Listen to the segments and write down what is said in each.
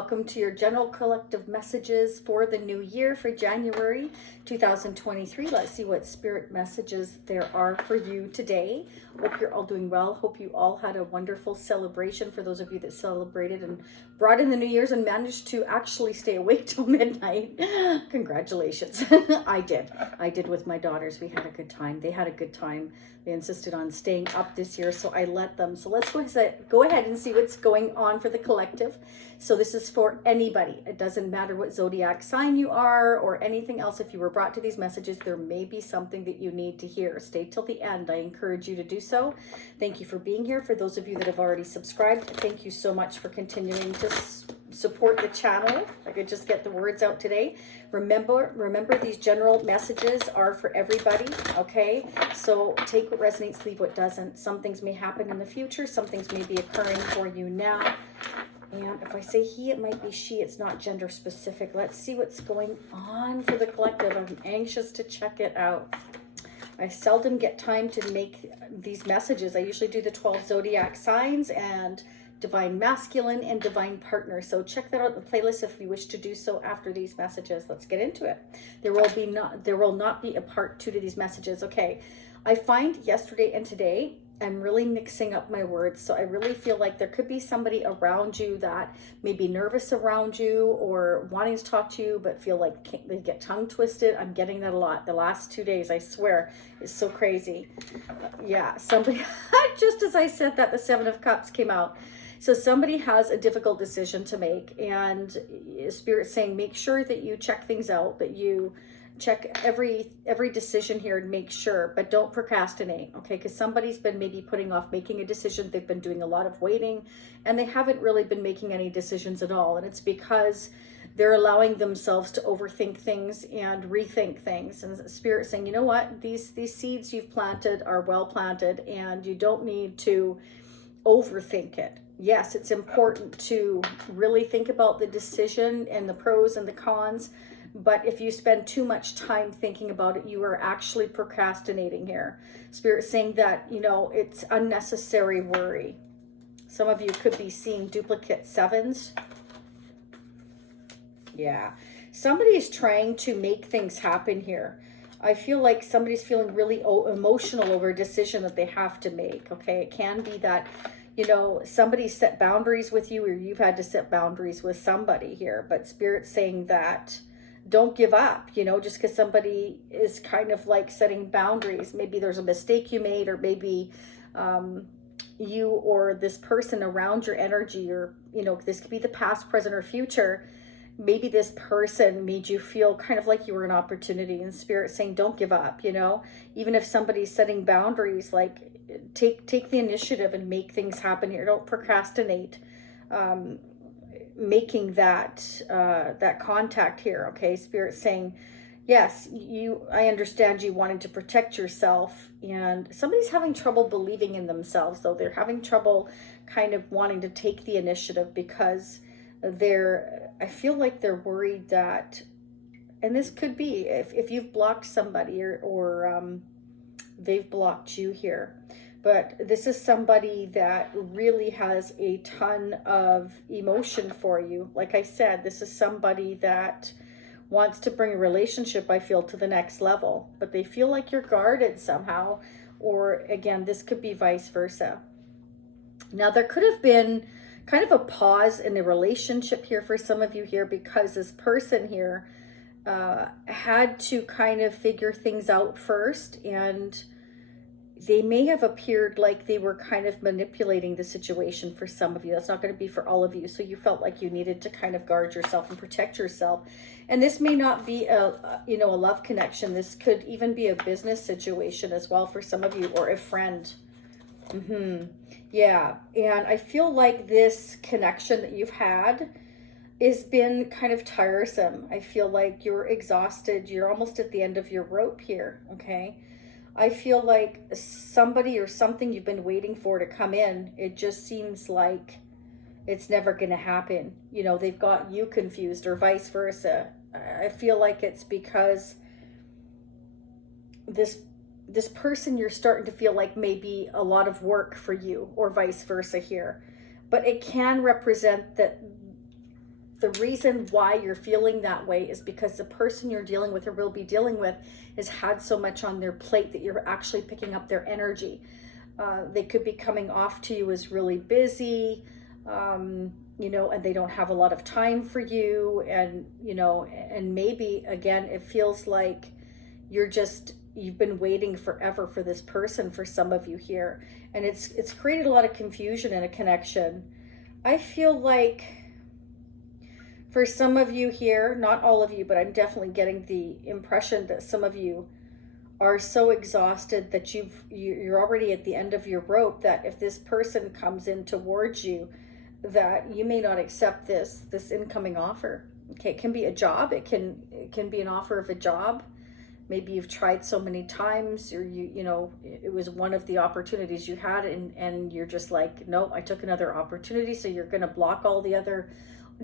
Welcome to your general collective messages for the new year for January 2023. Let's see what spirit messages there are for you today. Hope you're all doing well. Hope you all had a wonderful celebration. For those of you that celebrated and brought in the New Year's and managed to actually stay awake till midnight, congratulations. I did with my daughters. We had a good time. They had a good time. They insisted on staying up this year, so I let them. So let's go ahead and see what's going on for the collective. So this is for anybody. It doesn't matter what zodiac sign you are or anything else. If you were brought to these messages, there may be something that you need to hear. Stay till the end. I encourage you to do so. Thank you for being here. For those of you that have already subscribed, thank you so much for continuing to support the channel. I could just get the words out today. Remember these general messages are for everybody, okay? So take what resonates, leave what doesn't. Some things may happen in the future. Some things may be occurring for you now. And if I say he, it might be she. It's not gender specific. Let's see what's going on for the collective. I'm anxious to check it out. I seldom get time to make these messages. I usually do the 12 zodiac signs and divine masculine and divine partner. So check that out in the playlist if you wish to do so after these messages. Let's get into it. There will not be a part 2 to these messages. Okay. I find yesterday and today I'm really mixing up my words. So I really feel like there could be somebody around you that may be nervous around you or wanting to talk to you, but feel like they get tongue twisted. I'm getting that a lot. The last 2 days, I swear, is so crazy. Yeah, somebody, just as I said that, the 7 of Cups came out. So somebody has a difficult decision to make, and Spirit's saying, make sure that you check things out, that you check every decision here and make sure, but don't procrastinate, okay? Because somebody's been maybe putting off making a decision. They've been doing a lot of waiting, and they haven't really been making any decisions at all. And it's because they're allowing themselves to overthink things and rethink things. And Spirit's saying, you know what? These seeds you've planted are well planted, and you don't need to overthink it. Yes, it's important to really think about the decision and the pros and the cons. But if you spend too much time thinking about it, you are actually procrastinating here. Spirit's saying that, you know, it's unnecessary worry. Some of you could be seeing duplicate 7s. Yeah. Somebody is trying to make things happen here. I feel like somebody's feeling really emotional over a decision that they have to make. Okay. It can be that, you know, somebody set boundaries with you, or you've had to set boundaries with somebody here. But Spirit's saying that don't give up, you know, just because somebody is kind of like setting boundaries. Maybe there's a mistake you made, or maybe you or this person around your energy, or, you know, this could be the past, present, or future. Maybe this person made you feel kind of like you were an opportunity, and Spirit saying, don't give up, you know, even if somebody's setting boundaries, like take the initiative and make things happen here. Don't procrastinate making that contact here. Okay. Spirit saying, yes, I understand you wanting to protect yourself, and somebody's having trouble believing in themselves, though. They're having trouble kind of wanting to take the initiative because I feel like they're worried that, and this could be if you've blocked somebody or they've blocked you here. But this is somebody that really has a ton of emotion for you. Like I said, this is somebody that wants to bring a relationship, I feel, to the next level. But they feel like you're guarded somehow. Or again, this could be vice versa. Now, there could have been kind of a pause in the relationship here for some of you here, because this person here had to kind of figure things out first, and they may have appeared like they were kind of manipulating the situation for some of you. That's not going to be for all of you. So you felt like you needed to kind of guard yourself and protect yourself. And this may not be a love connection. This could even be a business situation as well for some of you, or a friend. Yeah. And I feel like this connection that you've had has been kind of tiresome. I feel like you're exhausted. You're almost at the end of your rope here. Okay. I feel like somebody or something you've been waiting for to come in, it just seems like it's never going to happen. You know, they've got you confused, or vice versa. I feel like it's because this person you're starting to feel like may be a lot of work for you, or vice versa here. But it can represent that the reason why you're feeling that way is because the person you're dealing with or will be dealing with has had so much on their plate that you're actually picking up their energy. They could be coming off to you as really busy, you know, and they don't have a lot of time for you. And, you know, and maybe, again, it feels like you've been waiting forever for this person for some of you here. And it's created a lot of confusion in a connection. I feel like for some of you here, not all of you, but I'm definitely getting the impression that some of you are so exhausted that you're already at the end of your rope, that if this person comes in towards you, that you may not accept this incoming offer. Okay, it can be a job, it can be an offer of a job. Maybe you've tried so many times, or you know, it was one of the opportunities you had, and you're just like, no, I took another opportunity. So you're going to block all the other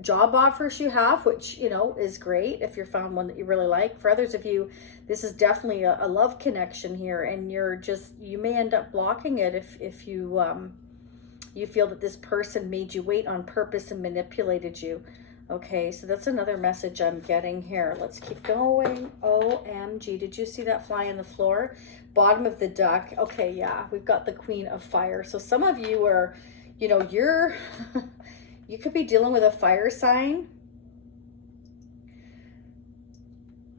job offers you have, which, you know, is great if you're found one that you really like. For others of you, this is definitely a love connection here, and you may end up blocking it if you you feel that this person made you wait on purpose and manipulated you. Okay, so that's another message I'm getting here. Let's keep going. OMG, did you see that fly on the floor? Bottom of the deck. Okay, yeah, we've got the Queen of Fire. So some of you are, you know, you could be dealing with a fire sign.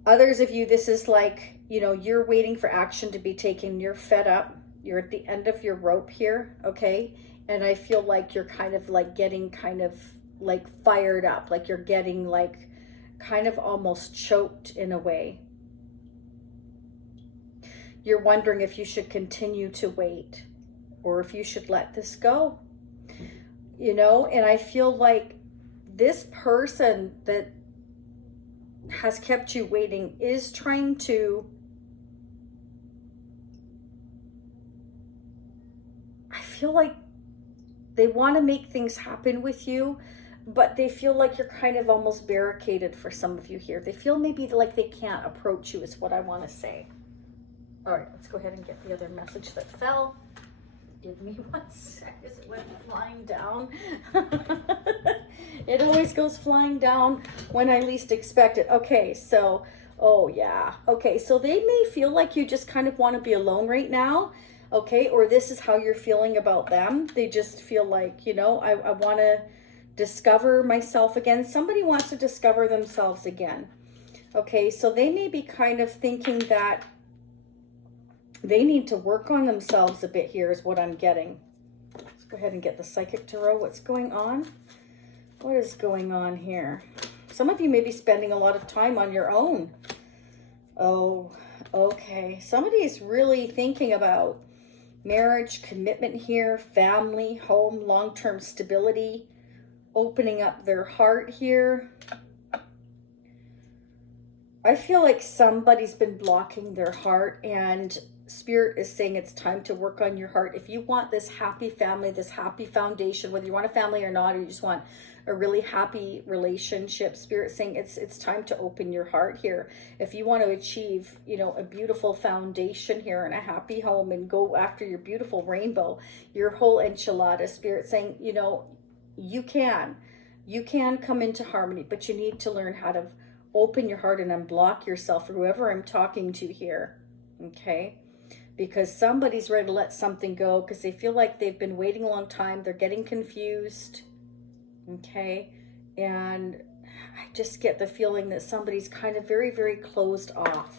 Others of you, this is like, you know, you're waiting for action to be taken. You're fed up. You're at the end of your rope here, okay? And I feel like you're kind of like getting kind of like fired up, like you're getting like kind of almost choked in a way. You're wondering if you should continue to wait or if you should let this go, you know. And I feel like this person that has kept you waiting is trying to, I feel like they want to make things happen with you, but they feel like you're kind of almost barricaded for some of you here. They feel maybe like they can't approach you is what I want to say. All right, let's go ahead and get the other message that fell. Give me 1 sec as it went flying down. It always goes flying down when I least expect it. Okay, so, oh yeah. Okay, so they may feel like you just kind of want to be alone right now. Okay, or this is how you're feeling about them. They just feel like, you know, I want to discover myself again. Somebody wants to discover themselves again. Okay, so they may be kind of thinking that they need to work on themselves a bit here is what I'm getting. Let's go ahead and get the Psychic Tarot. What's going on? What is going on here? Some of you may be spending a lot of time on your own. Oh, okay. Somebody is really thinking about marriage, commitment here, family, home, long-term stability, opening up their heart here. I feel like somebody's been blocking their heart, and Spirit is saying it's time to work on your heart. If you want this happy family, this happy foundation, whether you want a family or not, or you just want a really happy relationship, Spirit saying it's time to open your heart here. If you want to achieve, you know, a beautiful foundation here and a happy home and go after your beautiful rainbow, your whole enchilada, Spirit saying, you know, you can come into harmony, but you need to learn how to open your heart and unblock yourself for whoever I'm talking to here. Okay, because somebody's ready to let something go because they feel like they've been waiting a long time. They're getting confused. Okay, and I just get the feeling that somebody's kind of very, very closed off.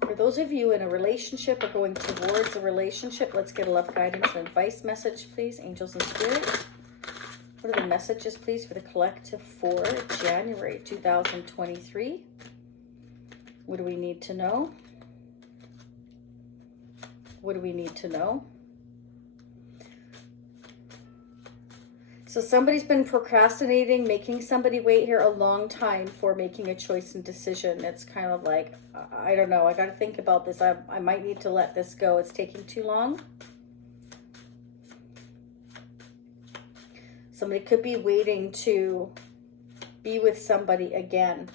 For those of you in a relationship or going towards a relationship, let's get a love guidance and advice message, please. Angels and spirits. What are the messages, please, for the collective for January 2023? What do we need to know? What do we need to know? So somebody's been procrastinating, making somebody wait here a long time for making a choice and decision. It's kind of like, I don't know, I got to think about this. I might need to let this go. It's taking too long. Somebody could be waiting to be with somebody again.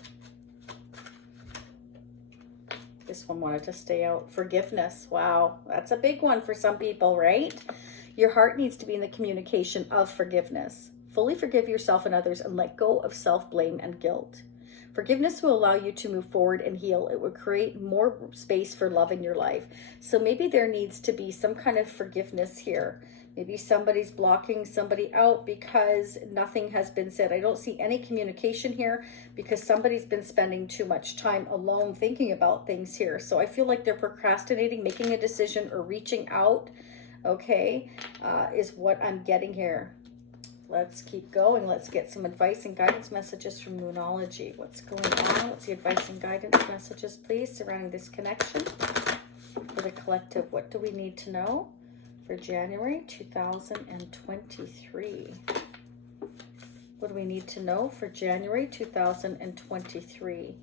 This one wanted to stay out. Forgiveness. Wow, that's a big one for some people, right? Your heart needs to be in the communication of forgiveness. fully forgive yourself and others and let go of self-blame and guilt. Forgiveness will allow you to move forward and heal. It will create more space for love in your life. So maybe there needs to be some kind of forgiveness here. Maybe somebody's blocking somebody out because nothing has been said. I don't see any communication here because somebody's been spending too much time alone thinking about things here. So I feel like they're procrastinating, making a decision, or reaching out, okay, is what I'm getting here. Let's keep going. Let's get some advice and guidance messages from Moonology. What's going on? What's the advice and guidance messages, please, surrounding this connection for the collective? What do we need to know for January 2023? What do we need to know for January 2023?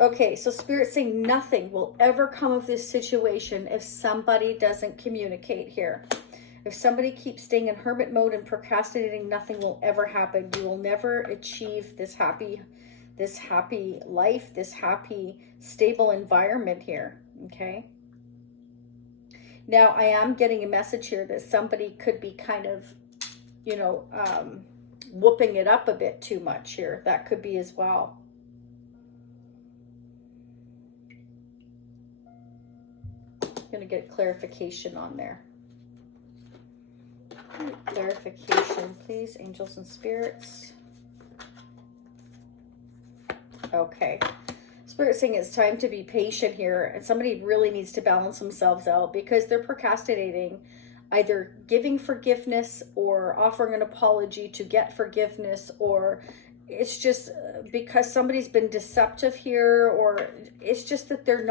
Okay, so Spirit's saying nothing will ever come of this situation if somebody doesn't communicate here. If somebody keeps staying in hermit mode and procrastinating, nothing will ever happen. You will never achieve this happy life, this happy, stable environment here, okay? Now, I am getting a message here that somebody could be kind of, you know, whooping it up a bit too much here. That could be as well. I'm going to get clarification on there. Clarification, please, angels and spirits. Okay. Spirit saying it's time to be patient here, and somebody really needs to balance themselves out because they're procrastinating, either giving forgiveness or offering an apology to get forgiveness, or it's just because somebody's been deceptive here, or it's just that they're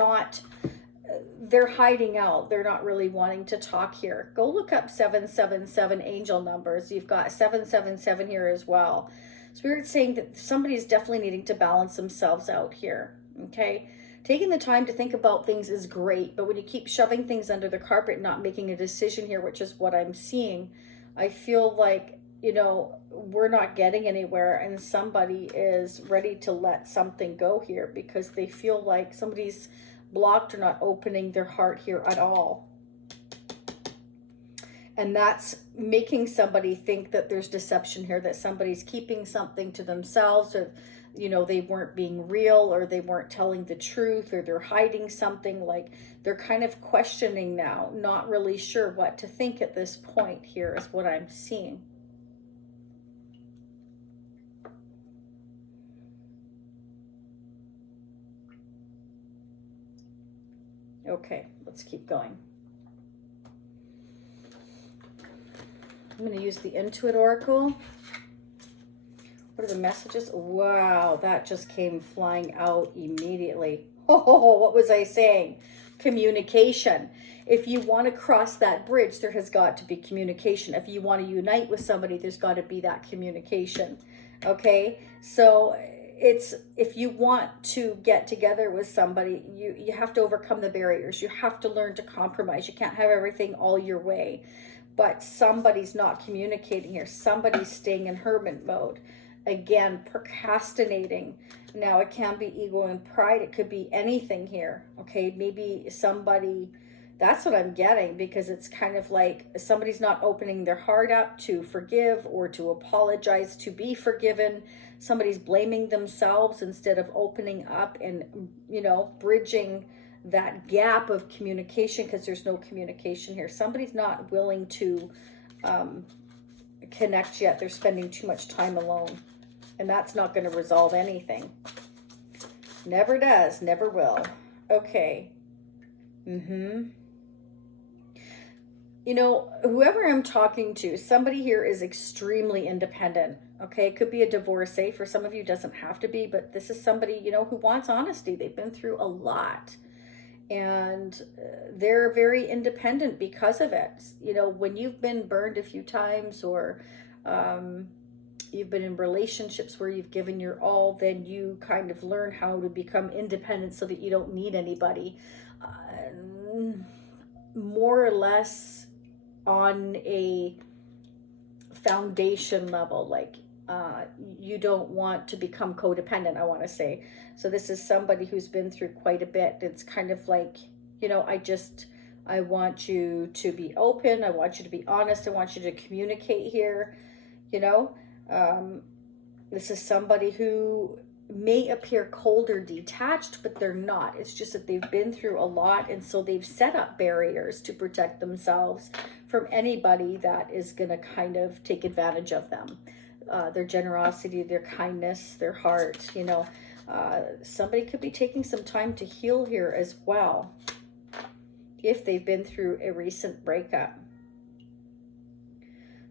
hiding out. They're not really wanting to talk here. Go look up 777 angel numbers. You've got 777 here as well. Spirit's saying that somebody's definitely needing to balance themselves out here. Okay, taking the time to think about things is great, but when you keep shoving things under the carpet, not making a decision here, which is what I'm seeing, I feel like, you know, we're not getting anywhere, and somebody is ready to let something go here because they feel like somebody's blocked or not opening their heart here at all. And that's making somebody think that there's deception here, that somebody's keeping something to themselves, or, you know, they weren't being real, or they weren't telling the truth, or they're hiding something. Like they're kind of questioning now, not really sure what to think at this point here is what I'm seeing. Okay, let's keep going. I'm going to use the Intuit Oracle. What are the messages? Wow, that just came flying out immediately. Oh, what was I saying? Communication. If you want to cross that bridge, there has got to be communication. If you want to unite with somebody, there's got to be that communication. Okay, so it's, if you want to get together with somebody, you have to overcome the barriers. You have to learn to compromise. You can't have everything all your way. But somebody's not communicating here. Somebody's staying in hermit mode. Again, procrastinating. Now, it can be ego and pride. It could be anything here. Okay, maybe somebody, that's what I'm getting, because it's kind of like somebody's not opening their heart up to forgive or to apologize, to be forgiven. Somebody's blaming themselves instead of opening up and, you know, bridging that gap of communication, because there's no communication here. Somebody's not willing to connect yet. They're spending too much time alone, and that's not going to resolve anything. Never does, never will. Okay. You know, whoever I'm talking to, somebody here is extremely independent. Okay, it could be a divorcee. For some of you, it doesn't have to be, but this is somebody, you know, who wants honesty. They've been through a lot, and they're very independent because of it. You know, when you've been burned a few times, or you've been in relationships where you've given your all, then you kind of learn how to become independent so that you don't need anybody. More or less on a foundation level, like you don't want to become codependent, I want to say. So this is somebody who's been through quite a bit. It's kind of like, you know, I want you to be open. I want you to be honest. I want you to communicate here. you know. This is somebody who may appear cold or detached, but they're not. It's just that they've been through a lot, and so they've set up barriers to protect themselves from anybody that is going to kind of take advantage of them. Their generosity, their kindness, their heart, you know. Somebody could be taking some time to heal here as well, if they've been through a recent breakup.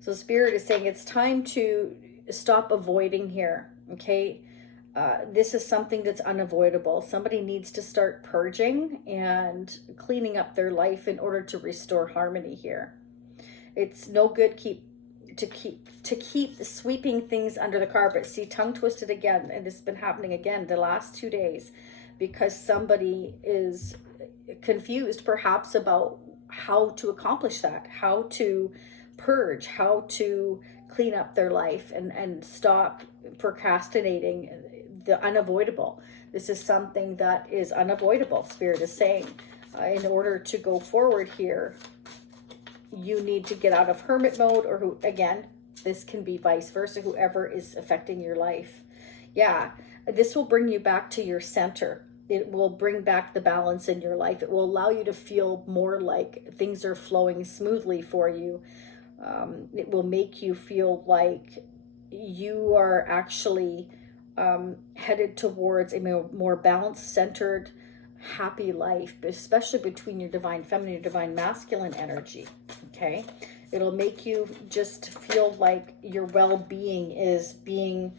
So Spirit is saying it's time to stop avoiding here, okay? This is something that's unavoidable. Somebody needs to start purging and cleaning up their life in order to restore harmony here. It's no good to keep sweeping things under the carpet. See, tongue twisted again, and this has been happening again the last 2 days, because somebody is confused perhaps about how to accomplish that, how to purge, how to clean up their life and stop procrastinating the unavoidable. This is something that is unavoidable, Spirit is saying. In order to go forward here, you need to get out of hermit mode, or again, this can be vice versa, whoever is affecting your life. Yeah, this will bring you back to your center. It will bring back the balance in your life. It will allow you to feel more like things are flowing smoothly for you. It will make you feel like you are actually headed towards a more balanced, centered, happy life, especially between your divine feminine and divine masculine energy. Okay, it'll make you just feel like your well-being is being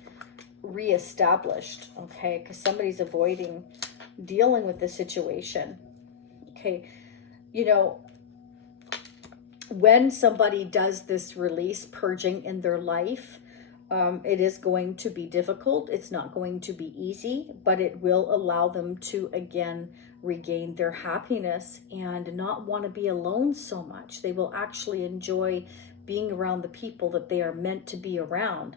reestablished. Okay, because somebody's avoiding dealing with the situation. Okay, you know, when somebody does this release purging in their life, it is going to be difficult. It's not going to be easy, but it will allow them to again regain their happiness and not want to be alone so much. They will actually enjoy being around the people that they are meant to be around.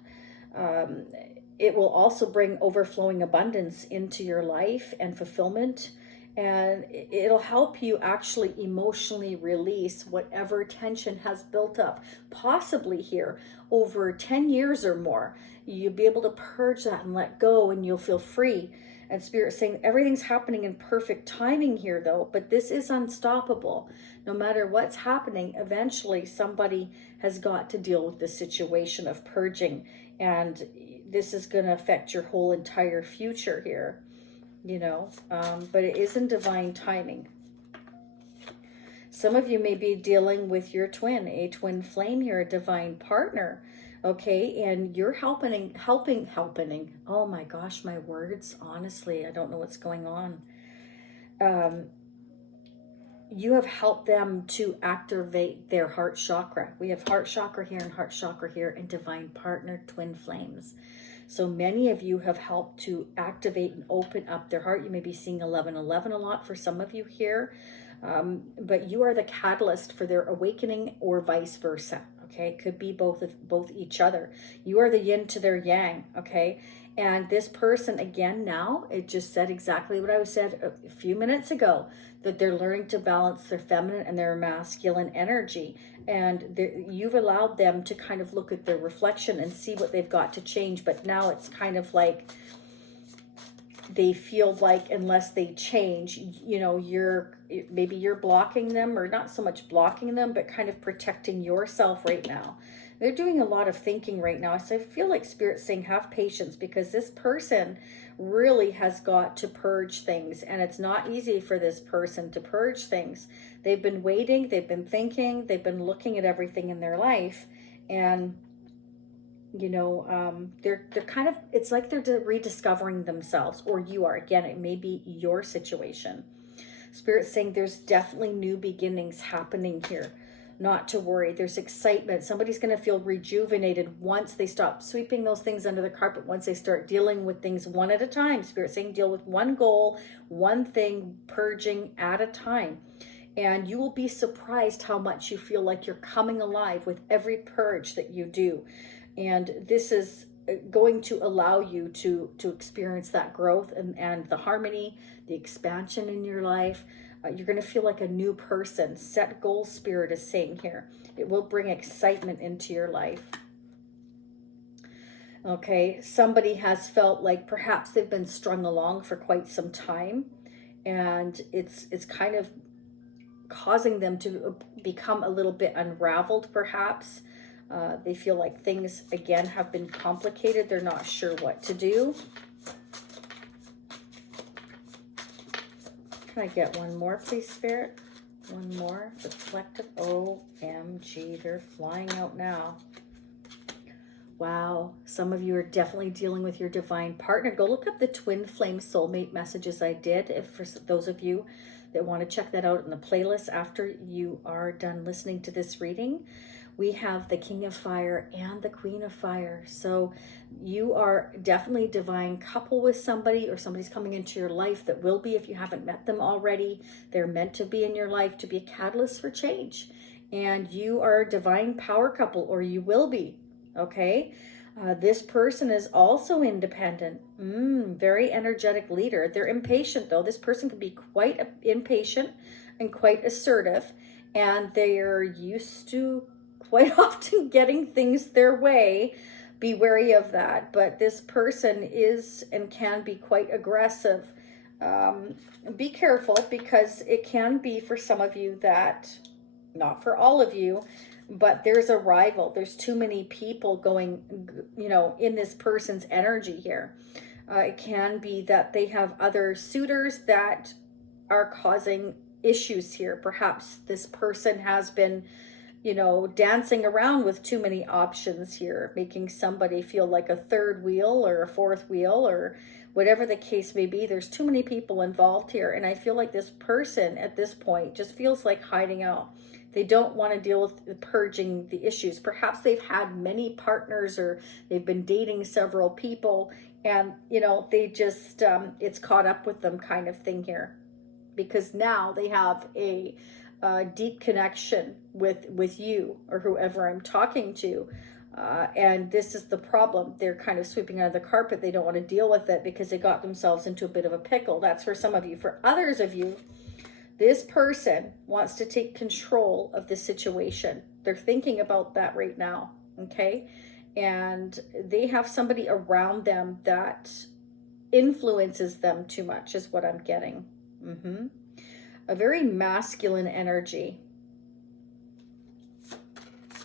It will also bring overflowing abundance into your life and fulfillment. And it'll help you actually emotionally release whatever tension has built up, possibly here over 10 years or more. You'll be able to purge that and let go, and you'll feel free. And Spirit's saying everything's happening in perfect timing here, though, but this is unstoppable. No matter what's happening, eventually somebody has got to deal with the situation of purging. And this is going to affect your whole entire future here. You know, but it is in divine timing. Some of you may be dealing with your twin, a twin flame here, a divine partner, okay, and you're helping. Oh my gosh, my words, honestly, I don't know what's going on. You have helped them to activate their heart chakra. We have heart chakra here and heart chakra here, and divine partner, twin flames. So many of you have helped to activate and open up their heart. You may be seeing 1111 a lot for some of you here, but you are the catalyst for their awakening, or vice versa. Okay, it could be both each other. You are the yin to their yang. Okay, and this person again now, it just said exactly what I said a few minutes ago, that they're learning to balance their feminine and their masculine energy. And you've allowed them to kind of look at their reflection and see what they've got to change. But now it's kind of like they feel like unless they change, you know, maybe you're blocking them, or not so much blocking them, but kind of protecting yourself right now. They're doing a lot of thinking right now. So I feel like Spirit's saying have patience, because this person really has got to purge things, and it's not easy for this person to purge things. They've been waiting, they've been thinking, they've been looking at everything in their life, and you know, they're kind of, it's like they're rediscovering themselves, or you are. Again, it may be your situation. Spirit's saying there's definitely new beginnings happening here. Not to worry, there's excitement. Somebody's going to feel rejuvenated once they stop sweeping those things under the carpet, once they start dealing with things one at a time. Spirit's saying deal with one goal, one thing, purging at a time. And you will be surprised how much you feel like you're coming alive with every purge that you do. And this is going to allow you to experience that growth and the harmony, the expansion in your life. You're going to feel like a new person. Set goals, Spirit is saying here. It will bring excitement into your life. Okay, somebody has felt like perhaps they've been strung along for quite some time, and it's kind of causing them to become a little bit unraveled, perhaps. They feel like things, again, have been complicated. They're not sure what to do. Can I get one more, please, Spirit? One more. The collective. OMG, they're flying out now. Wow, some of you are definitely dealing with your divine partner. Go look up the twin flame soulmate messages I did, if for those of you that want to check that out in the playlist after you are done listening to this reading. We have the King of Fire and the Queen of Fire. So you are definitely a divine couple with somebody, or somebody's coming into your life that will be, if you haven't met them already. They're meant to be in your life to be a catalyst for change. And you are a divine power couple, or you will be. Okay, this person is also independent, very energetic leader. They're impatient though. This person can be quite impatient and quite assertive, and they're used to quite often getting things their way. Be wary of that. But this person is and can be quite aggressive. Be careful, because it can be for some of you that, not for all of you, but there's a rival. There's too many people going, in this person's energy here. It can be that they have other suitors that are causing issues here. Perhaps this person has been, dancing around with too many options here, making somebody feel like a third wheel or a fourth wheel, or whatever the case may be. There's too many people involved here. And I feel like this person at this point just feels like hiding out. They don't want to deal with purging the issues. Perhaps they've had many partners, or they've been dating several people, and, they just, it's caught up with them kind of thing here. Because now they have a deep connection with you, or whoever I'm talking to. And this is the problem. They're kind of sweeping under the carpet. They don't want to deal with it because they got themselves into a bit of a pickle. That's for some of you. For others of you, this person wants to take control of the situation. They're thinking about that right now, okay? And they have somebody around them that influences them too much, is what I'm getting. A very masculine energy.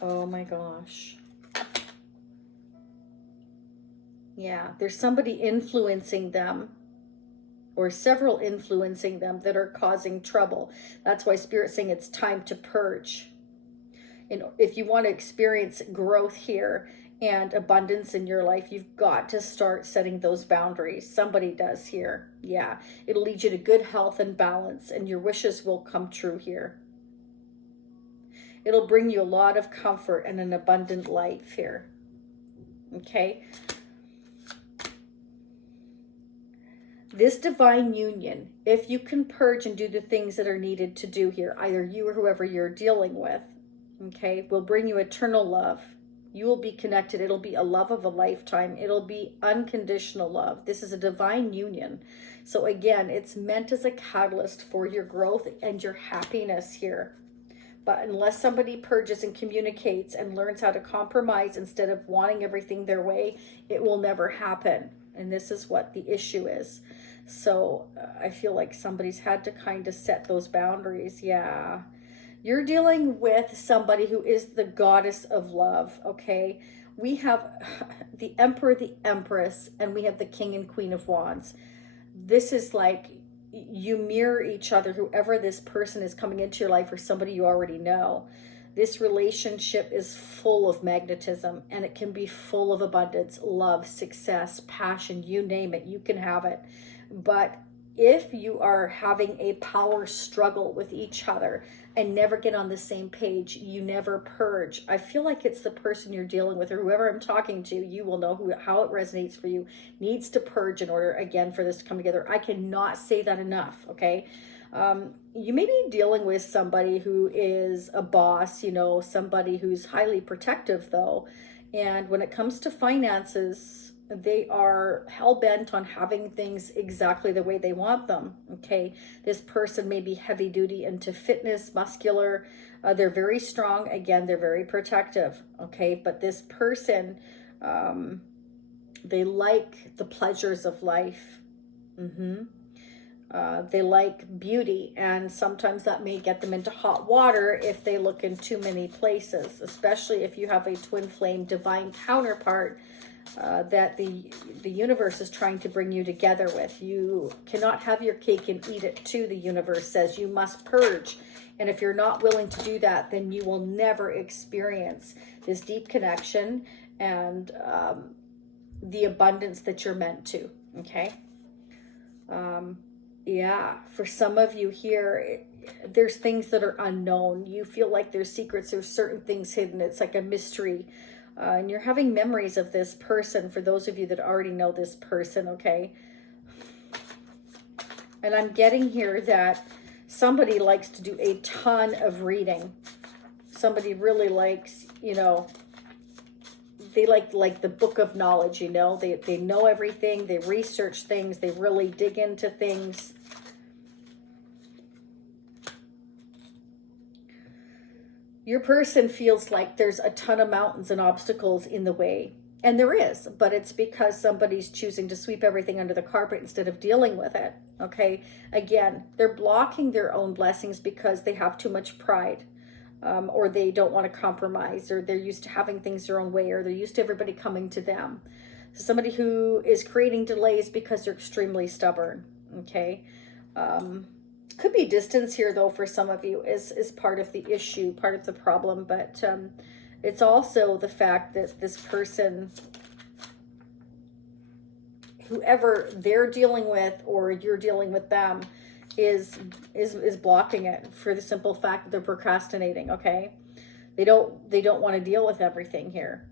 Oh my gosh. Yeah, there's somebody influencing them, or several influencing them, that are causing trouble. That's why Spirit's saying it's time to purge. And if you want to experience growth here and abundance in your life, you've got to start setting those boundaries. Somebody does here. Yeah, it'll lead you to good health and balance, and your wishes will come true here. It'll bring you a lot of comfort and an abundant life here. Okay? This divine union, if you can purge and do the things that are needed to do here, either you or whoever you're dealing with, okay, will bring you eternal love. You will be connected. It'll be a love of a lifetime. It'll be unconditional love. This is a divine union. So again, it's meant as a catalyst for your growth and your happiness here. But unless somebody purges and communicates and learns how to compromise instead of wanting everything their way, it will never happen. And this is what the issue is. So I feel like somebody's had to kind of set those boundaries. Yeah. You're dealing with somebody who is the goddess of love, okay? We have the Emperor, the Empress, and we have the King and Queen of Wands. This is like you mirror each other, whoever this person is coming into your life, or somebody you already know. This relationship is full of magnetism, and it can be full of abundance, love, success, passion, you name it, you can have it. But if you are having a power struggle with each other and never get on the same page, you never purge. I feel like it's the person you're dealing with, or whoever I'm talking to, you will know how it resonates for you, needs to purge in order, again, for this to come together. I cannot say that enough, okay? You may be dealing with somebody who is a boss, somebody who's highly protective though. And when it comes to finances, they are hell-bent on having things exactly the way they want them, okay? This person may be heavy duty into fitness, muscular. They're very strong. Again, they're very protective, okay? But this person They like the pleasures of life. They like beauty, and sometimes that may get them into hot water if they look in too many places, especially if you have a twin flame divine counterpart that the universe is trying to bring you together with. You cannot have your cake and eat it too, the universe says. You must purge. And if you're not willing to do that, then you will never experience this deep connection and the abundance that you're meant to, okay? Yeah, for some of you here, there's things that are unknown. You feel like there's secrets, there's certain things hidden. It's like a mystery. And you're having memories of this person, for those of you that already know this person, okay? And I'm getting here that somebody likes to do a ton of reading. Somebody really likes, you know, they like the book of knowledge, you know. They know everything. They research things. They really dig into things. Your person feels like there's a ton of mountains and obstacles in the way. And there is, but it's because somebody's choosing to sweep everything under the carpet instead of dealing with it, okay? Again, they're blocking their own blessings because they have too much pride, or they don't want to compromise, or they're used to having things their own way, or they're used to everybody coming to them. So somebody who is creating delays because they're extremely stubborn, okay? Could be distance here, though, for some of you is part of the issue, part of the problem, but it's also the fact that this person, whoever they're dealing with or you're dealing with them, is blocking it for the simple fact that they're procrastinating, okay? They don't want to deal with everything here.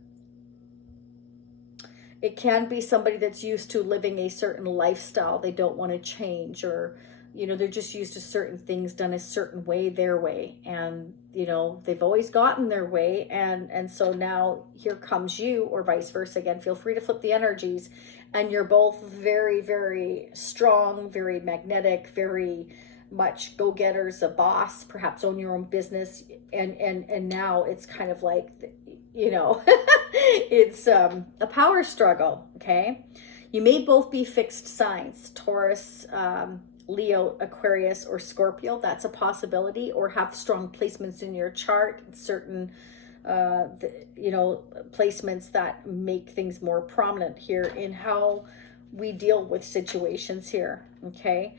It can be somebody that's used to living a certain lifestyle. They don't want to change, or you know, they're just used to certain things done a certain way, their way. And, you know, they've always gotten their way. And so now here comes you, or vice versa. Again, feel free to flip the energies. And you're both very, very strong, very magnetic, very much go-getters, a boss, perhaps own your own business. And now it's kind of like, you know, it's a power struggle, okay? You may both be fixed signs, Taurus, Leo, Aquarius, or Scorpio. That's a possibility. Or have strong placements in your chart, certain you know, placements that make things more prominent here in how we deal with situations here, okay?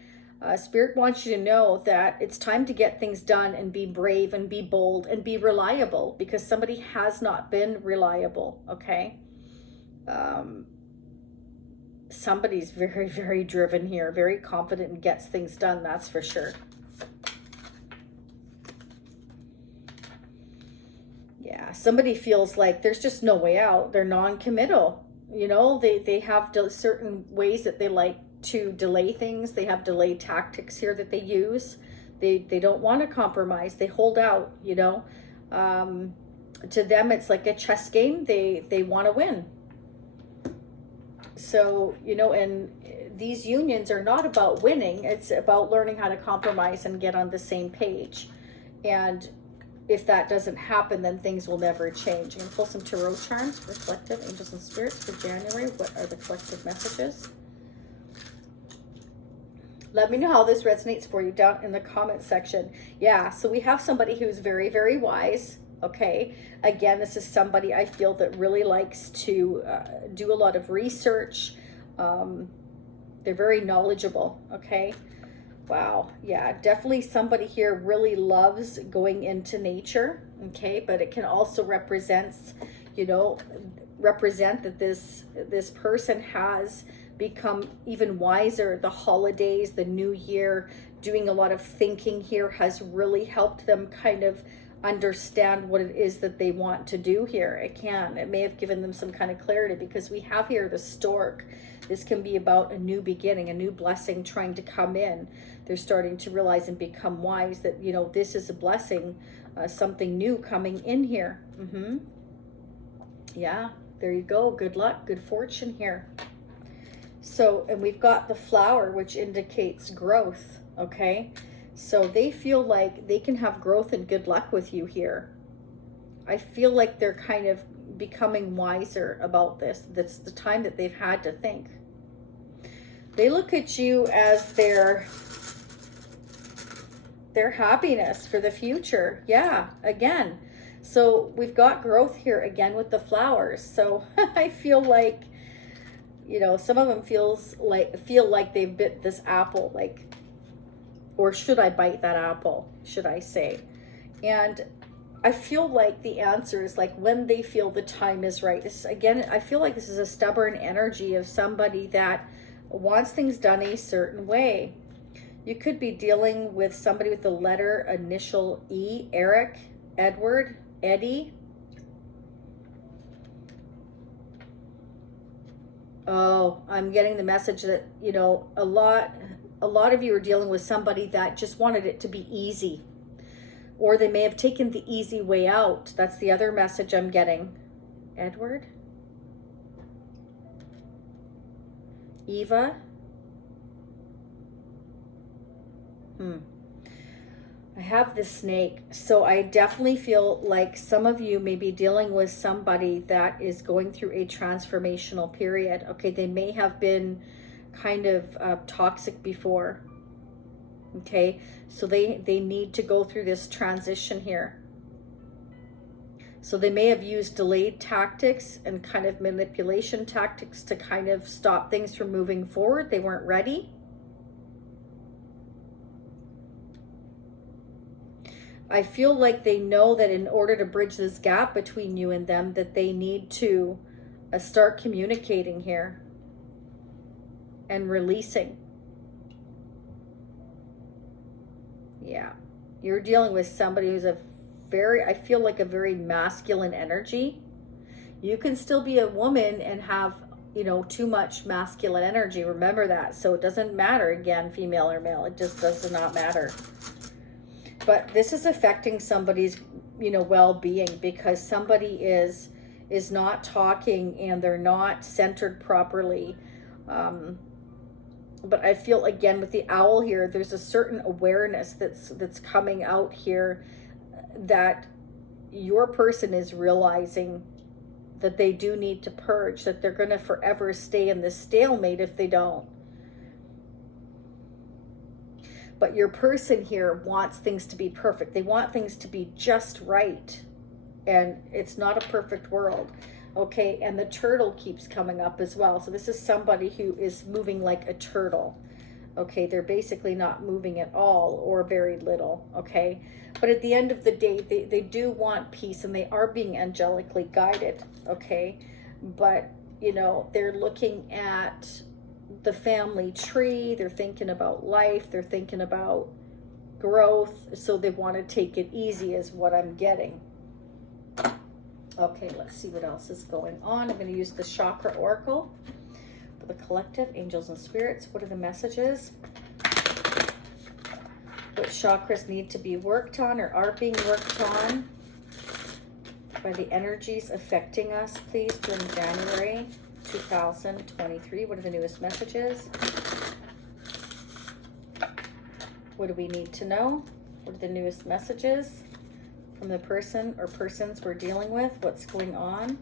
Spirit wants you to know that it's time to get things done and be brave and be bold and be reliable, because somebody has not been reliable, okay? Somebody's very, very driven here, very confident and gets things done, that's for sure. Yeah, somebody feels like there's just no way out. They're non-committal. You know, they have certain ways that they like to delay things. They have delay tactics here that they use. They don't want to compromise. They hold out, you know. To them, it's like a chess game. They want to win. So, you know, and these unions are not about winning. It's about learning how to compromise and get on the same page. And if that doesn't happen, then things will never change. I'm going to pull some tarot charms for collective angels and spirits for January. What are the collective messages? Let me know how this resonates for you down in the comment section. Yeah, so we have somebody who's very, very wise. Okay, again, this is somebody I feel that really likes to do a lot of research. They're very knowledgeable, okay? Wow, yeah, definitely somebody here really loves going into nature, okay? But it can also represent, you know, that this person has become even wiser. The holidays, the new year, doing a lot of thinking here has really helped them kind of understand what it is that they want to do here. It may have given them some kind of clarity, because we have here the stork. This can be about a new beginning, a new blessing trying to come in. They're starting to realize and become wise that, you know, this is a blessing, something new coming in here. Yeah, there you go. Good luck, good fortune here. So, and we've got the flower, which indicates growth, okay? So they feel like they can have growth and good luck with you here. I feel like they're kind of becoming wiser about this. That's the time that they've had to think. They look at you as their happiness for the future. Yeah, again. So we've got growth here again with the flowers. So I feel like, you know, some of them feel like they've bit this apple, like, or should I bite that apple, should I say? And I feel like the answer is like when they feel the time is right. This again, I feel like this is a stubborn energy of somebody that wants things done a certain way. You could be dealing with somebody with the letter initial E, Eric, Edward, Eddie. Oh, I'm getting the message that, you know, a lot of you are dealing with somebody that just wanted it to be easy. Or they may have taken the easy way out. That's the other message I'm getting. Edward? Eva? I have the snake. So I definitely feel like some of you may be dealing with somebody that is going through a transformational period. Okay, they may have been kind of toxic before. Okay, so they need to go through this transition here. So they may have used delayed tactics and kind of manipulation tactics to kind of stop things from moving forward. They weren't ready. I feel like they know that in order to bridge this gap between you and them, that they need to start communicating here and releasing. Yeah, you're dealing with somebody who's I feel like a very masculine energy. You can still be a woman and have, you know, too much masculine energy. Remember that. So it doesn't matter, again, female or male. It just does not matter. But this is affecting somebody's, you know, well-being because somebody is not talking and they're not centered properly. But I feel, again, with the owl here, there's a certain awareness that's coming out here that your person is realizing that they do need to purge, that they're going to forever stay in this stalemate if they don't. But your person here wants things to be perfect. They want things to be just right. And it's not a perfect world. Okay, and the turtle keeps coming up as well. So this is somebody who is moving like a turtle. Okay, they're basically not moving at all or very little. Okay, but at the end of the day, they do want peace and they are being angelically guided. Okay, but, you know, they're looking at the family tree. They're thinking about life. They're thinking about growth. So they want to take it easy is what I'm getting. Okay, let's see what else is going on. I'm going to use the Chakra Oracle for the collective, angels and spirits. What are the messages? What chakras need to be worked on or are being worked on by the energies affecting us, please, during January 2023? What are the newest messages? What do we need to know? What are the newest messages from the person or persons we're dealing with? What's going on?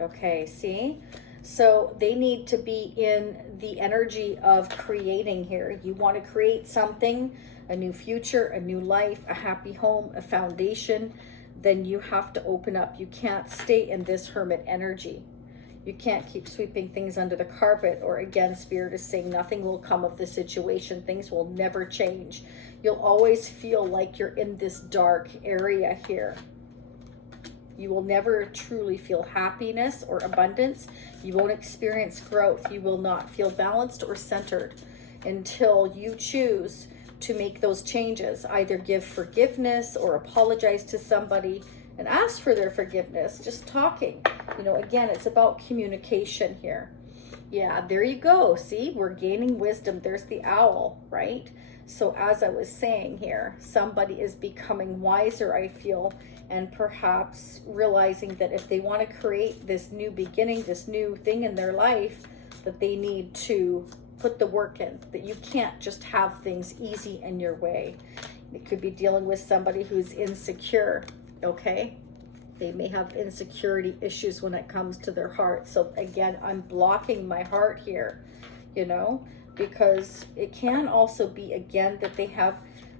Okay, see? So they need to be in the energy of creating here. You want to create something, a new future, a new life, a happy home, a foundation, then you have to open up. You can't stay in this hermit energy. You can't keep sweeping things under the carpet, or again, Spirit is saying nothing will come of the situation. Things will never change. You'll always feel like you're in this dark area here. You will never truly feel happiness or abundance. You won't experience growth. You will not feel balanced or centered until you choose to make those changes. Either give forgiveness or apologize to somebody and ask for their forgiveness. Just talking. You know, again, it's about communication here. Yeah, there you go. See, we're gaining wisdom. There's the owl, right? So as I was saying here, somebody is becoming wiser, I feel, and perhaps realizing that if they want to create this new beginning, this new thing in their life, that they need to put the work in, that you can't just have things easy in your way. It could be dealing with somebody who's insecure, okay? They may have insecurity issues when it comes to their heart. So again, I'm blocking my heart here, you know, because it can also be, again, that they have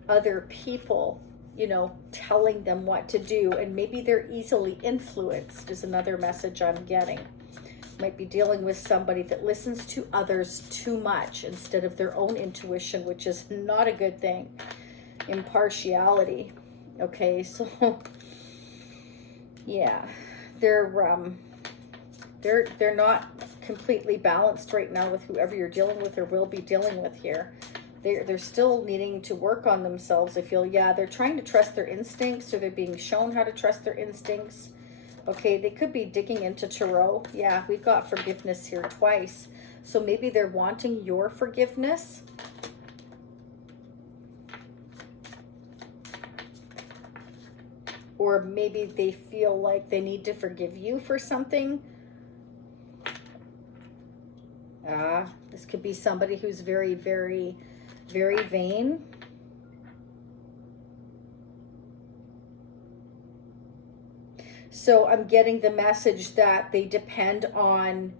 other people, you know, telling them what to do, and maybe they're easily influenced is another message I'm getting. Might be dealing with somebody that listens to others too much instead of their own intuition, which is not a good thing. Impartiality. Okay, so yeah, they're not completely balanced right now with whoever you're dealing with or will be dealing with here. They're still needing to work on themselves. I feel, yeah, they're trying to trust their instincts, or they're being shown how to trust their instincts. Okay, they could be digging into tarot. Yeah, we've got forgiveness here twice. So maybe they're wanting your forgiveness. Or maybe they feel like they need to forgive you for something. This could be somebody who's very, very, very vain. So I'm getting the message that they depend on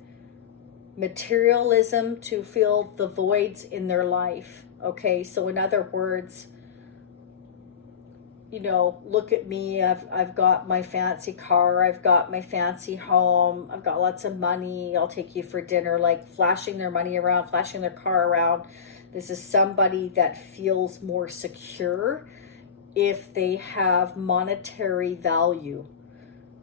materialism to fill the voids in their life. Okay, so in other words, you know, look at me, I've got my fancy car, I've got my fancy home, I've got lots of money, I'll take you for dinner, like flashing their money around, flashing their car around. This is somebody that feels more secure if they have monetary value.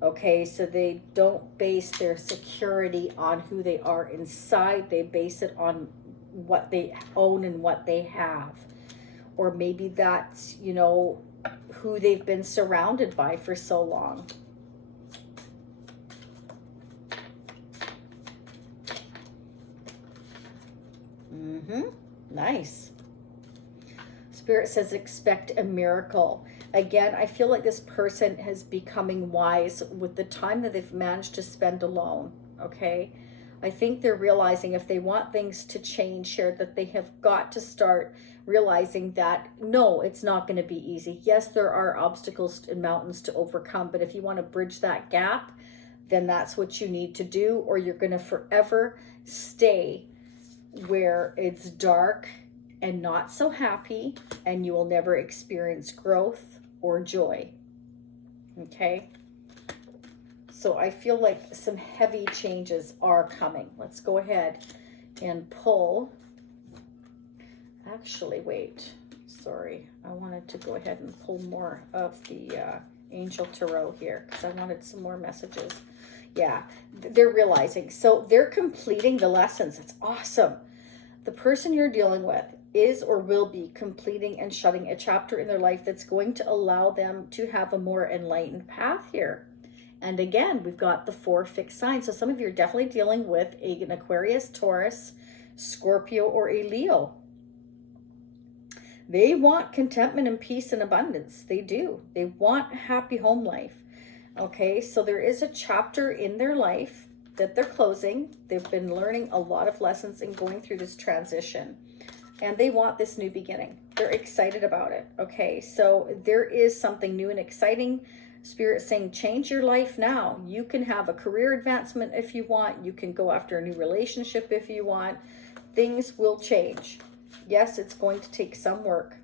Okay, so they don't base their security on who they are inside, they base it on what they own and what they have. Or maybe that's, you know, who they've been surrounded by for so long. Nice. Spirit says expect a miracle. Again, I feel like this person is becoming wise with the time that they've managed to spend alone, okay? I think they're realizing if they want things to change here, that they have got to start realizing that, no, it's not going to be easy. Yes, there are obstacles and mountains to overcome, but if you want to bridge that gap, then that's what you need to do, or you're going to forever stay where it's dark and not so happy, and you will never experience growth or joy. Okay? So I feel like some heavy changes are coming. Let's go ahead and pull. Actually, wait. Sorry. I wanted to go ahead and pull more of the Angel Tarot here because I wanted some more messages. Yeah, they're realizing. So they're completing the lessons. It's awesome. The person you're dealing with is or will be completing and shutting a chapter in their life that's going to allow them to have a more enlightened path here. And again, we've got the 4 fixed signs. So some of you are definitely dealing with an Aquarius, Taurus, Scorpio, or a Leo. They want contentment and peace and abundance. They do. They want a happy home life. Okay, so there is a chapter in their life that they're closing. They've been learning a lot of lessons and going through this transition. And they want this new beginning. They're excited about it. Okay, so there is something new and exciting. Spirit saying, change your life now. You can have a career advancement if you want. You can go after a new relationship if you want. Things will change. Yes, it's going to take some work.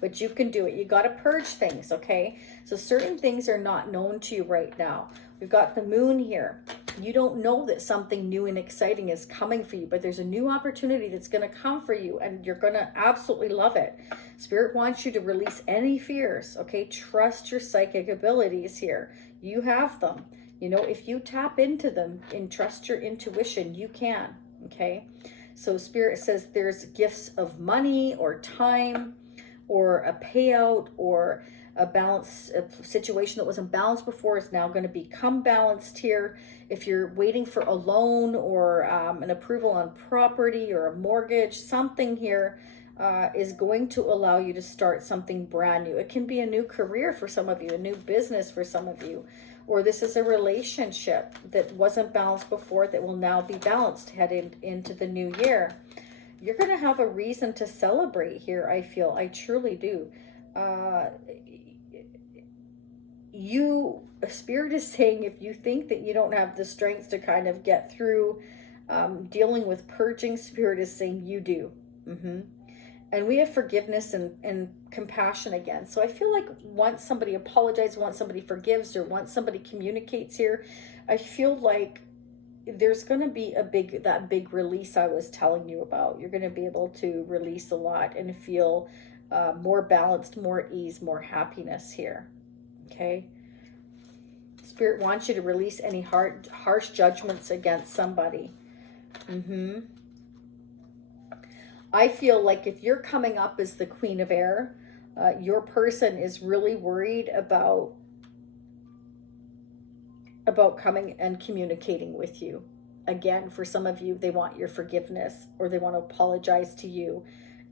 But you can do it. You got to purge things, okay? So certain things are not known to you right now. We've got the moon here. You don't know that something new and exciting is coming for you, but there's a new opportunity that's going to come for you, and you're going to absolutely love it. Spirit wants you to release any fears, okay? Trust your psychic abilities here. You have them. You know, if you tap into them and trust your intuition, you can, okay? So Spirit says there's gifts of money or time or a payout or a situation that wasn't balanced before is now going to become balanced here. If you're waiting for a loan or an approval on property or a mortgage, something here is going to allow you to start something brand new. It can be a new career for some of you, a new business for some of you, or this is a relationship that wasn't balanced before that will now be balanced heading into the new year. You're going to have a reason to celebrate here, I feel. I truly do. Spirit is saying, if you think that you don't have the strength to kind of get through dealing with purging, Spirit is saying you do. And we have forgiveness and compassion again. So I feel like once somebody apologizes, once somebody forgives, or once somebody communicates here, I feel like there's going to be that big release I was telling you about. You're going to be able to release a lot and feel more balanced, more ease, more happiness here. Okay. Spirit wants you to release any harsh judgments against somebody. I feel like if you're coming up as the Queen of Air, your person is really worried about coming and communicating with you. Again, for some of you, they want your forgiveness, or they want to apologize to you.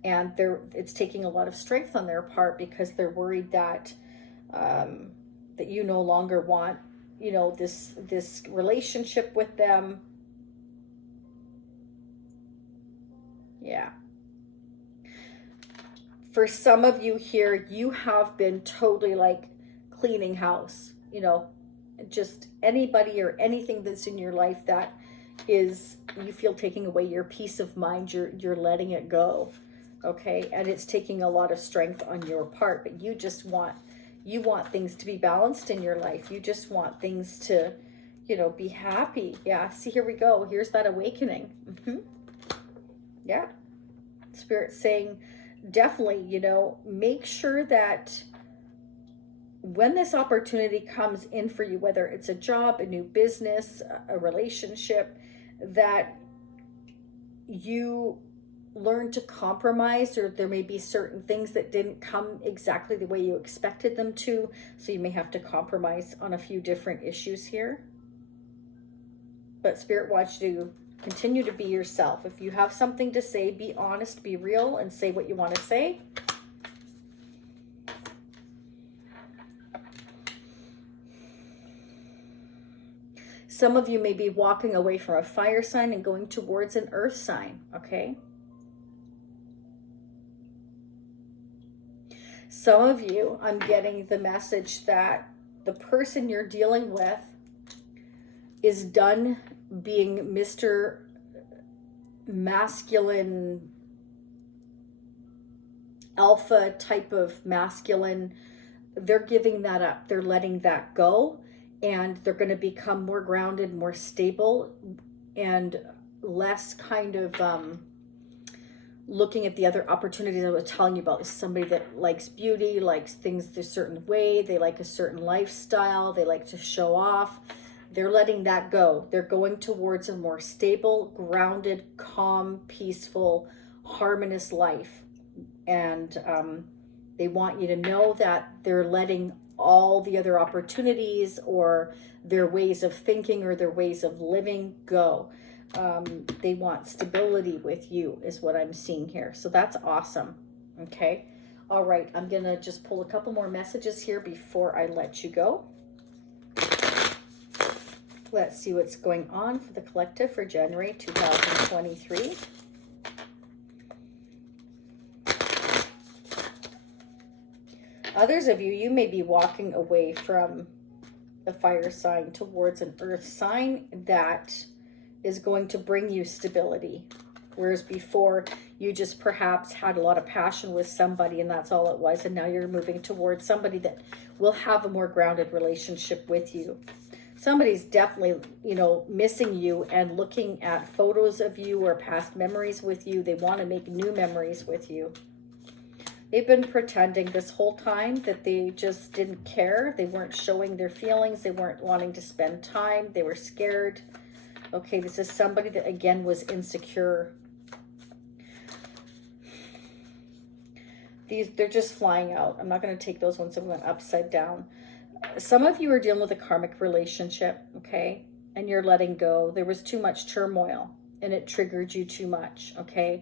And it's taking a lot of strength on their part, because they're worried that that you no longer want, you know, this relationship with them. Yeah. For some of you here, you have been totally like cleaning house, you know, just anybody or anything that's in your life that is, you feel taking away your peace of mind, you're letting it go. Okay. And it's taking a lot of strength on your part, but you want things to be balanced in your life. You just want things to, you know, be happy. Yeah. See, here we go. Here's that awakening. Yeah. Spirit saying, definitely, you know, make sure that when this opportunity comes in for you, whether it's a job, a new business, a relationship, that you learn to compromise, or there may be certain things that didn't come exactly the way you expected them to. So you may have to compromise on a few different issues here. But Spirit wants you to continue to be yourself. If you have something to say, be honest, be real, and say what you want to say. Some of you may be walking away from a fire sign and going towards an earth sign, okay? Some of you, I'm getting the message that the person you're dealing with is done being Mr. Masculine, alpha type of masculine. They're giving that up. They're letting that go, and they're going to become more grounded, more stable, and less kind of looking at the other opportunities I was telling you about. Is somebody that likes beauty, likes things a certain way, they like a certain lifestyle, they like to show off. They're letting that go. They're going towards a more stable, grounded, calm, peaceful, harmonious life. And they want you to know that they're letting all the other opportunities or their ways of thinking or their ways of living go. They want stability with you is what I'm seeing here. So that's awesome. Okay. All right. I'm going to just pull a couple more messages here before I let you go. Let's see what's going on for the collective for January 2023. Others of you, you may be walking away from the fire sign towards an earth sign that is going to bring you stability. Whereas before, you just perhaps had a lot of passion with somebody and that's all it was. And now you're moving towards somebody that will have a more grounded relationship with you. Somebody's definitely, you know, missing you and looking at photos of you or past memories with you. They want to make new memories with you. They've been pretending this whole time that they just didn't care. They weren't showing their feelings. They weren't wanting to spend time. They were scared. Okay, this is somebody that, again, was insecure. They're just flying out. I'm not going to take those ones. I'm going upside down. Some of you are dealing with a karmic relationship, okay? And you're letting go. There was too much turmoil and it triggered you too much, okay?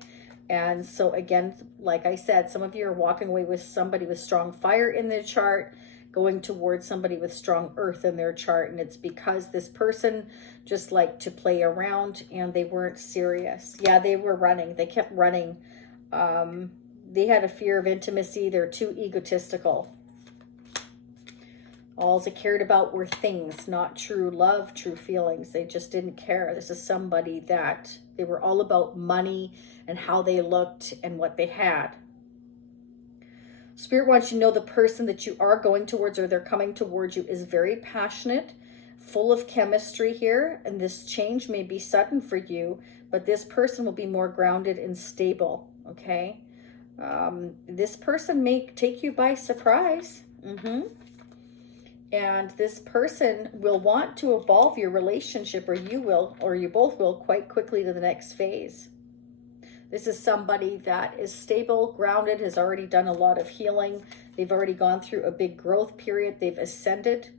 And so again, like I said, some of you are walking away with somebody with strong fire in their chart, going towards somebody with strong earth in their chart. And it's because this person just liked to play around and they weren't serious. Yeah, they were running. They kept running. They had a fear of intimacy. They're too egotistical. All they cared about were things, not true love, true feelings. They just didn't care. This is somebody that they were all about money and how they looked and what they had. Spirit wants you to know the person that you are going towards, or they're coming towards you, is very passionate, full of chemistry here. And this change may be sudden for you, but this person will be more grounded and stable, okay? This person may take you by surprise. And this person will want to evolve your relationship, or you will, or you both will, quite quickly to the next phase. This is somebody that is stable, grounded, has already done a lot of healing. They've already gone through a big growth period. They've ascended,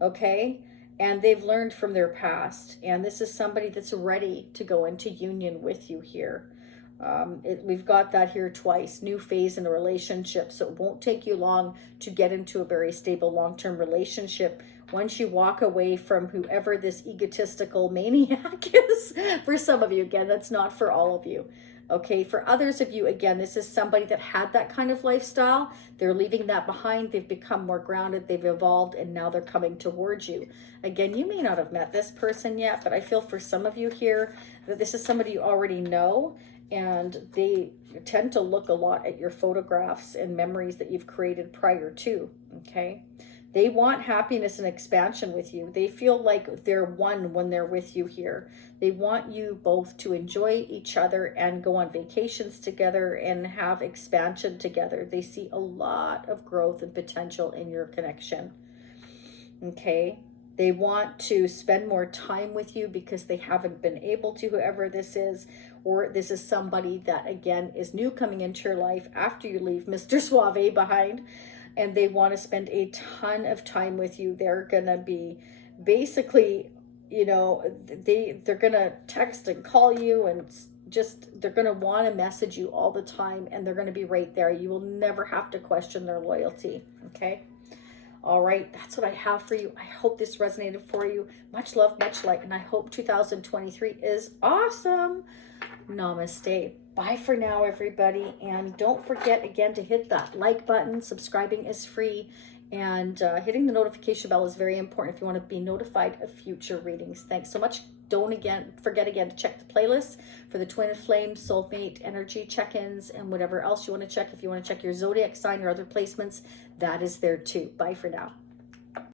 okay? And they've learned from their past. And this is somebody that's ready to go into union with you here. We've got that here twice, new phase in a relationship. So it won't take you long to get into a very stable long-term relationship once you walk away from whoever this egotistical maniac is. For some of you, again, that's not for all of you. Okay, for others of you, again, this is somebody that had that kind of lifestyle. They're leaving that behind. They've become more grounded. They've evolved, and now they're coming towards you. Again, you may not have met this person yet, but I feel for some of you here that this is somebody you already know, and they tend to look a lot at your photographs and memories that you've created prior to, okay? They want happiness and expansion with you. They feel like they're one when they're with you here. They want you both to enjoy each other and go on vacations together and have expansion together. They see a lot of growth and potential in your connection, okay? They want to spend more time with you because they haven't been able to, whoever this is, or this is somebody that, again, is new coming into your life after you leave Mr. Suave behind. And they want to spend a ton of time with you. They're going to be basically, you know, they're going to text and call you, and just, they're going to want to message you all the time, and they're going to be right there. You will never have to question their loyalty, okay? All right, that's what I have for you. I hope this resonated for you. Much love, much light, and I hope 2023 is awesome. Namaste. Bye for now, everybody. And don't forget, again, to hit that like button. Subscribing is free. And hitting the notification bell is very important if you want to be notified of future readings. Thanks so much. Don't forget again to check the playlist for the twin flame, soulmate, energy check-ins, and whatever else you want to check. If you want to check your zodiac sign or other placements, that is there too. Bye for now.